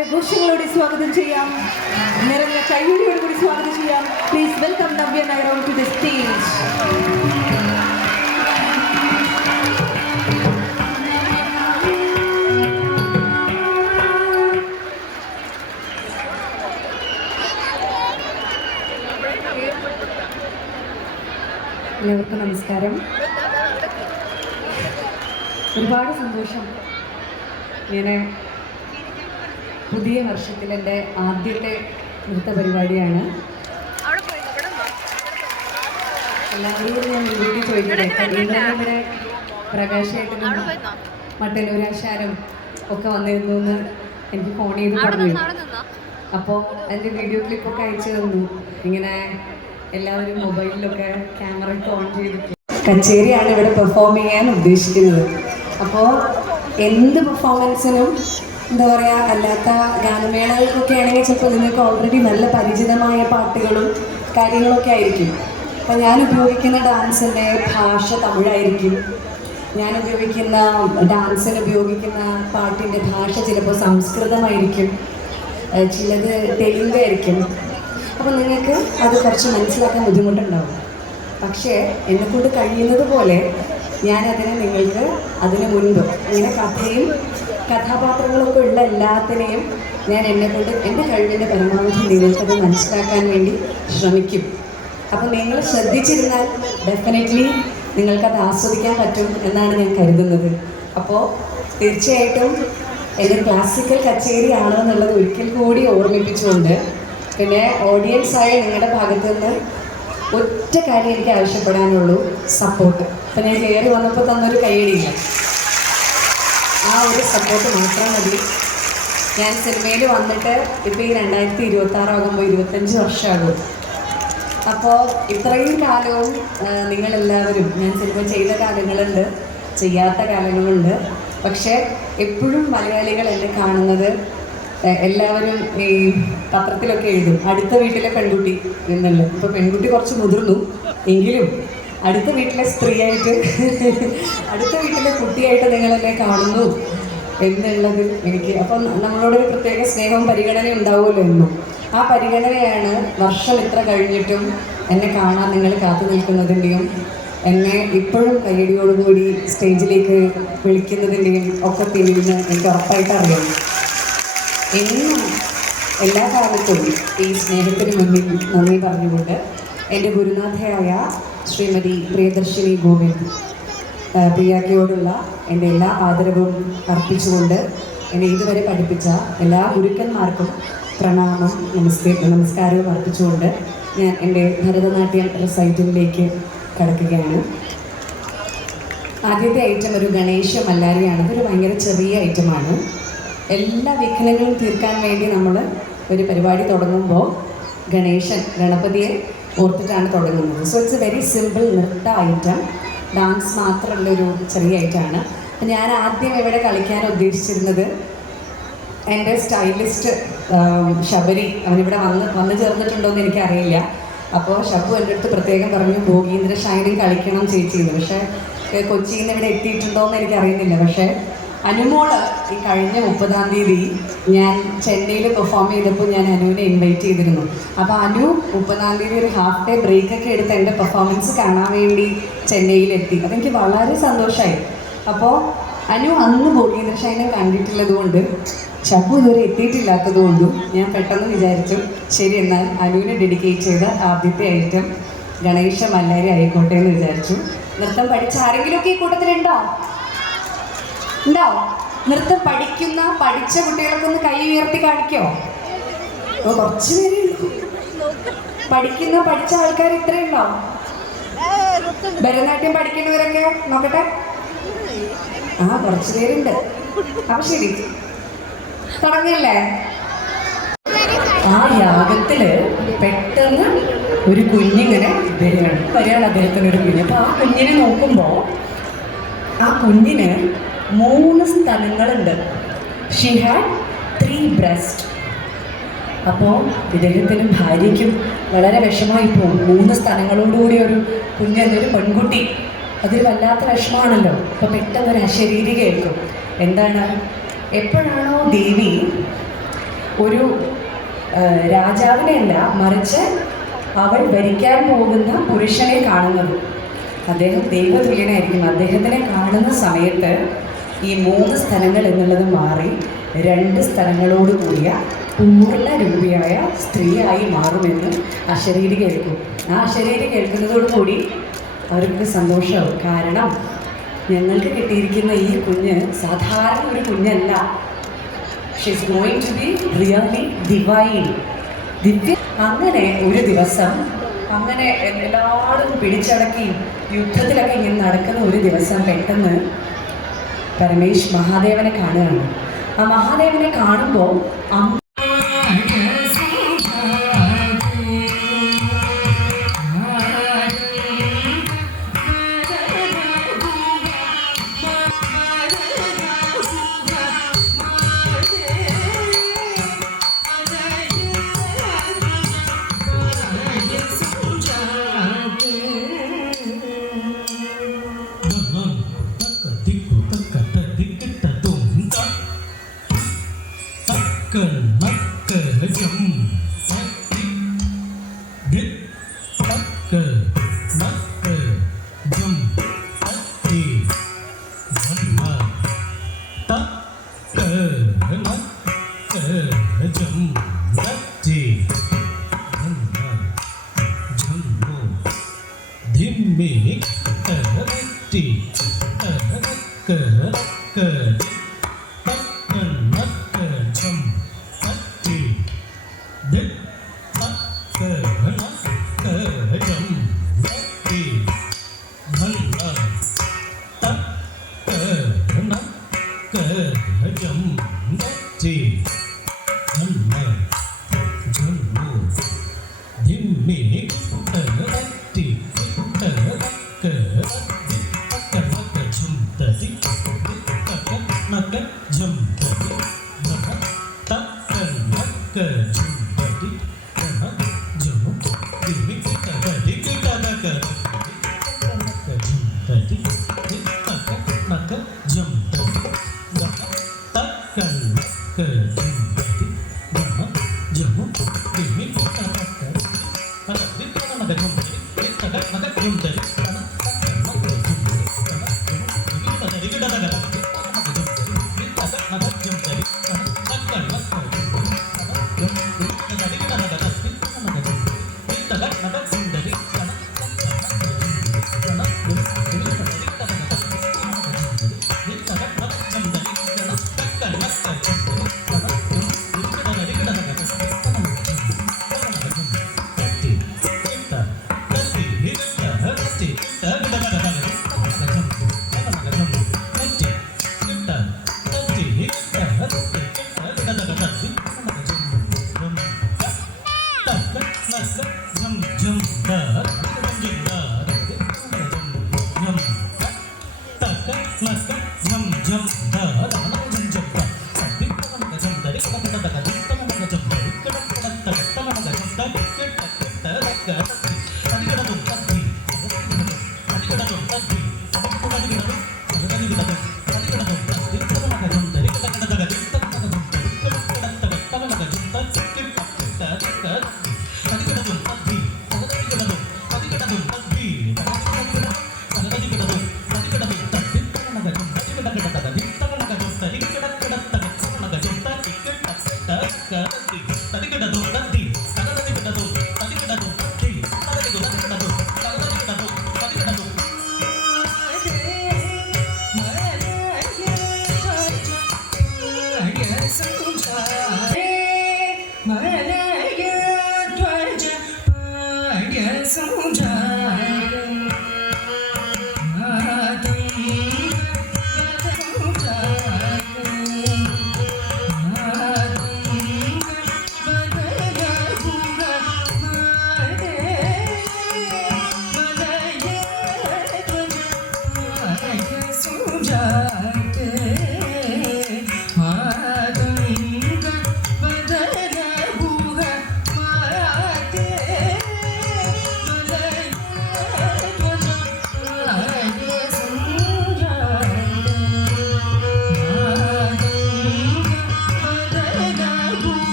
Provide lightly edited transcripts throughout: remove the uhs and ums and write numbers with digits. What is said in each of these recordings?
കരഘോഷങ്ങളോടെ സ്വാഗതം ചെയ്യാം. നിറഞ്ഞ കൈയടിയോട് കൂടി സ്വാഗതം ചെയ്യാം. Please welcome Navya Nair on to the stage. എല്ലാവർക്കും നമസ്കാരം. ഒരുപാട് സന്തോഷം. ഇങ്ങനെ പുതിയ വർഷത്തിൽ എൻ്റെ ആദ്യത്തെ നൃത്ത പരിപാടിയാണ്. എല്ലാവരോടും ഞാൻ മുൻകൂട്ടി ചോദിക്കട്ടെ, ഇന്നലെ പ്രകാശായിട്ടും മട്ടന്നൂരാശാരും ഒക്കെ വന്നിരുന്നു എന്ന് എനിക്ക് ഫോൺ ചെയ്ത് പറഞ്ഞു. അപ്പോൾ അതിൻ്റെ വീഡിയോ ക്ലിപ്പൊക്കെ അയച്ചു തന്നു. ഇങ്ങനെ എല്ലാവരും മൊബൈലിലൊക്കെ ക്യാമറ ഒക്കെ ഓൺ ചെയ്തിട്ട് കച്ചേരിയാണ് ഇവിടെ പെർഫോം ചെയ്യാൻ ഉദ്ദേശിക്കുന്നത്. അപ്പോൾ എന്ത് പെർഫോമൻസിനും എന്താ പറയുക, അല്ലാത്ത ഗാനമേളകൾക്കൊക്കെ ആണെങ്കിൽ ചിലപ്പോൾ നിങ്ങൾക്ക് ഓൾറെഡി നല്ല പരിചിതമായ പാട്ടുകളും കാര്യങ്ങളൊക്കെ ആയിരിക്കും. അപ്പോൾ ഞാൻ ഉപയോഗിക്കുന്ന ഡാൻസിൻ്റെ ഭാഷ തമിഴായിരിക്കും. ഞാൻ ഉപയോഗിക്കുന്ന ഡാൻസിന് ഉപയോഗിക്കുന്ന പാട്ടിൻ്റെ ഭാഷ ചിലപ്പോൾ സംസ്കൃതമായിരിക്കും, ചിലത് തെലുങ്കായിരിക്കും. അപ്പോൾ നിങ്ങൾക്ക് അത് കുറച്ച് മനസ്സിലാക്കാൻ ബുദ്ധിമുട്ടുണ്ടാവും. പക്ഷേ എന്നെക്കൊണ്ട് കഴിയുന്നത് പോലെ ഞാനതിനെ നിങ്ങൾക്ക് അതിന് മുൻപ് ഇങ്ങനെ കഥയും കഥാപാത്രങ്ങളൊക്കെ ഉള്ള എല്ലാത്തിനെയും ഞാൻ എന്നെക്കൊണ്ട് എൻ്റെ കഴിവിൻ്റെ പരമാവധി നിങ്ങൾക്കത് മനസ്സിലാക്കാൻ വേണ്ടി ശ്രമിക്കും. അപ്പോൾ നിങ്ങൾ ശ്രദ്ധിച്ചിരുന്നാൽ ഡെഫിനറ്റ്ലി നിങ്ങൾക്കത് ആസ്വദിക്കാൻ പറ്റും എന്നാണ് ഞാൻ കരുതുന്നത്. അപ്പോൾ തീർച്ചയായിട്ടും എൻ്റെ ക്ലാസിക്കൽ കച്ചേരി ആണോ എന്നുള്ളത് ഒരിക്കൽ കൂടി ഓർമ്മിപ്പിച്ചുകൊണ്ട്, പിന്നെ ഓഡിയൻസായ നിങ്ങളുടെ ഭാഗത്തു നിന്ന് ഒറ്റ കാര്യം എനിക്ക് ആവശ്യപ്പെടാനുള്ളൂ, സപ്പോർട്ട്. അപ്പം ഞാൻ കയറി വന്നപ്പോൾ തന്നൊരു കൈയടിയില്ല, ആ ഒരു സപ്പോർട്ട് മാത്രം മതി. ഞാൻ സിനിമയിൽ വന്നിട്ട് ഇപ്പോൾ ഈ 2026 25 വർഷമാകും. അപ്പോൾ ഇത്രയും കാലവും നിങ്ങളെല്ലാവരും, ഞാൻ സിനിമ ചെയ്ത കാലങ്ങളുണ്ട്, ചെയ്യാത്ത കാലങ്ങളുണ്ട്. പക്ഷേ എപ്പോഴും മലയാളികൾ എന്നെ കാണുന്നത്, എല്ലാവരും ഈ പത്രത്തിലൊക്കെ എഴുതും അടുത്ത വീട്ടിലെ പെൺകുട്ടി എന്നുള്ളത്. ഇപ്പോൾ പെൺകുട്ടി കുറച്ച് മുതിർന്നു എങ്കിലും അടുത്ത വീട്ടിലെ സ്ത്രീയായിട്ട്, അടുത്ത വീട്ടിലെ കുട്ടിയായിട്ട് നിങ്ങളെന്നെ കാണുന്നു എന്നുള്ളത് എനിക്ക് അപ്പം നമ്മളോടൊരു പ്രത്യേക സ്നേഹവും പരിഗണനയും ഉണ്ടാവുമല്ലോ എന്നും. ആ പരിഗണനയാണ് വർഷം ഇത്ര കഴിഞ്ഞിട്ടും എന്നെ കാണാൻ നിങ്ങൾ കാത്തു നിൽക്കുന്നതിൻ്റെയും എന്നെ ഇപ്പോഴും കയ്യടിയോടുകൂടി സ്റ്റേജിലേക്ക് വിളിക്കുന്നതിൻ്റെയും ഒക്കെ പിന്നിൽ എനിക്ക് ഉറപ്പായിട്ട് അറിയാം. എന്നും എല്ലാ കാലത്തും ഈ സ്നേഹത്തിന് മുന്നിൽ നന്ദി പറഞ്ഞുകൊണ്ട് എൻ്റെ ഗുരുനാഥയായ ശ്രീമതി പ്രിയദർശിനി ഗോവിന്ദ് പ്രിയാക്കയോടുള്ള എൻ്റെ എല്ലാ ആദരവും അർപ്പിച്ചുകൊണ്ട് എന്നെ ഇതുവരെ പഠിപ്പിച്ച എല്ലാ ഗുരുക്കന്മാർക്കും പ്രണാമം നമസ്കാരവും അർപ്പിച്ചുകൊണ്ട് ഞാൻ എൻ്റെ ഭരതനാട്യം റെസൈറ്റലിലേക്ക് കടക്കുകയാണ്. ആദ്യത്തെ ഐറ്റം ഒരു ഗണേശ മല്ലാരിയാണ്. ഇതൊരു ഭയങ്കര ചെറിയ ഐറ്റമാണ്. എല്ലാ വിഘ്നങ്ങളും തീർക്കാൻ വേണ്ടി നമ്മൾ ഒരു പരിപാടി തുടങ്ങുമ്പോൾ ഗണപതിയെ ഓർത്തിട്ടാണ് തുടങ്ങുന്നത്. So it's A very simple നൃത്ത ഐറ്റം, ഡാൻസ് മാത്രമുള്ളൊരു ചെറിയ ഐറ്റമാണ്. ഞാൻ ആദ്യം ഇവിടെ കളിക്കാൻ ഉദ്ദേശിച്ചിരുന്നത് എൻ്റെ സ്റ്റൈലിസ്റ്റ് ശബരി, അവനിവിടെ വന്ന് ചേർന്നിട്ടുണ്ടോ എന്ന് എനിക്കറിയില്ല. അപ്പോൾ ഷബു എൻ്റെ അടുത്ത് പ്രത്യേകം പറഞ്ഞു, ഭോഗീന്ദ്ര ഷൈനിൽ കളിക്കണം ചേച്ചിന്ന്. പക്ഷേ കൊച്ചിയിൽ നിന്ന് ഇവിടെ എത്തിയിട്ടുണ്ടോ എന്ന് എനിക്കറിയുന്നില്ല. പക്ഷേ അനുമോള് ഈ കഴിഞ്ഞ 30-ാം തീയതി ഞാൻ ചെന്നൈയിൽ പെർഫോം ചെയ്തപ്പോൾ ഞാൻ അനുവിനെ ഇൻവൈറ്റ് ചെയ്തിരുന്നു. അപ്പോൾ അനു 30-ാം തീയതി ഒരു ഹാഫ് ഡേ ബ്രേക്കൊക്കെ എടുത്ത് എൻ്റെ പെർഫോമൻസ് കാണാൻ വേണ്ടി ചെന്നൈയിലെത്തി. അതെനിക്ക് വളരെ സന്തോഷമായി. അപ്പോൾ അനു അന്ന് ഭോഗീന്ദ്ര ഷൈനെ കണ്ടിട്ടുള്ളത് കൊണ്ട്, ഷബു ഇതുവരെ എത്തിയിട്ടില്ലാത്തത് കൊണ്ടും ഞാൻ പെട്ടെന്ന് വിചാരിച്ചു, ശരി എന്നാൽ അനുവിനെ ഡെഡിക്കേറ്റ് ചെയ്ത ആദ്യത്തെ ഐറ്റം ഗണേശ മല്ലാരി ആയിക്കോട്ടെ എന്ന് വിചാരിച്ചു. നൃത്തം പഠിച്ച ആരെങ്കിലുമൊക്കെ ഈ കൂട്ടത്തിലുണ്ടോ? നൃത്തം പഠിച്ച കുട്ടികളൊക്കെ ഒന്ന് കൈ ഉയർത്തി കാണിക്കോ? കുറച്ച് പേര് പഠിച്ച ആൾക്കാർ ഇത്രയുണ്ടോ? ഭരതനാട്യം പഠിക്കുന്നവരൊക്കെ നോക്കട്ടെ. കുറച്ച് പേരുണ്ട്. അപ്പൊ ശരി, തുടങ്ങിയല്ലേ? ആ യാഗത്തില് പെട്ടെന്ന് ഒരു കുഞ്ഞിങ്ങനെ വരികയാണ് അദ്ദേഹത്തിന് ഒരു കുഞ്ഞ്. അപ്പൊ ആ കുഞ്ഞിനെ നോക്കുമ്പോൾ ആ കുഞ്ഞിന് 3 സ്ഥലങ്ങളുണ്ട്. She had 3 breast. അപ്പോൾ ഇദ്ദേഹത്തിനും ഭാര്യയ്ക്കും വളരെ വിഷമമായി പോകും. 3 സ്ഥലങ്ങളോടുകൂടി ഒരു കുഞ്ഞൊരു പെൺകുട്ടി, അതൊരു വല്ലാത്ത വിഷമമാണല്ലോ. അപ്പോൾ പെട്ടെന്നൊരു അശരീരി കേൾക്കും. എന്താണ്? എപ്പോഴാണോ ദേവി ഒരു രാജാവിനെയല്ല, മറിച്ച് അവൾ ഭരിക്കാൻ പോകുന്ന പുരുഷനെ കാണുന്നത്. അദ്ദേഹം ദൈവതുല്യനായിരിക്കും. അദ്ദേഹത്തിനെ കാണുന്ന സമയത്ത് ഈ 3 സ്ഥലങ്ങൾ എന്നുള്ളത് മാറി 2 സ്ഥലങ്ങളോട് കൂടിയ പൂർണ്ണ രൂപിയായ സ്ത്രീയായി മാറുമെന്ന് അശരീരി കേൾക്കും. ആ അശരീരി കേൾക്കുന്നതോടുകൂടി അവർക്ക് സന്തോഷമാവും. കാരണം ഞങ്ങൾക്ക് കിട്ടിയിരിക്കുന്ന ഈ കുഞ്ഞ് സാധാരണ ഒരു കുഞ്ഞല്ല. She is going to be really divine, ദിവ്യ. അങ്ങനെ ഒരു ദിവസം അങ്ങനെ എല്ലാവരും പിടിച്ചടക്കി യുദ്ധത്തിലൊക്കെ ഇങ്ങനെ നടക്കുന്ന ഒരു ദിവസം പെട്ടെന്ന് മഹാദേവനെ കാണുകയാണ്. ആ മഹാദേവനെ കാണുമ്പോൾ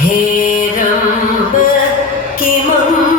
हे रंब किमं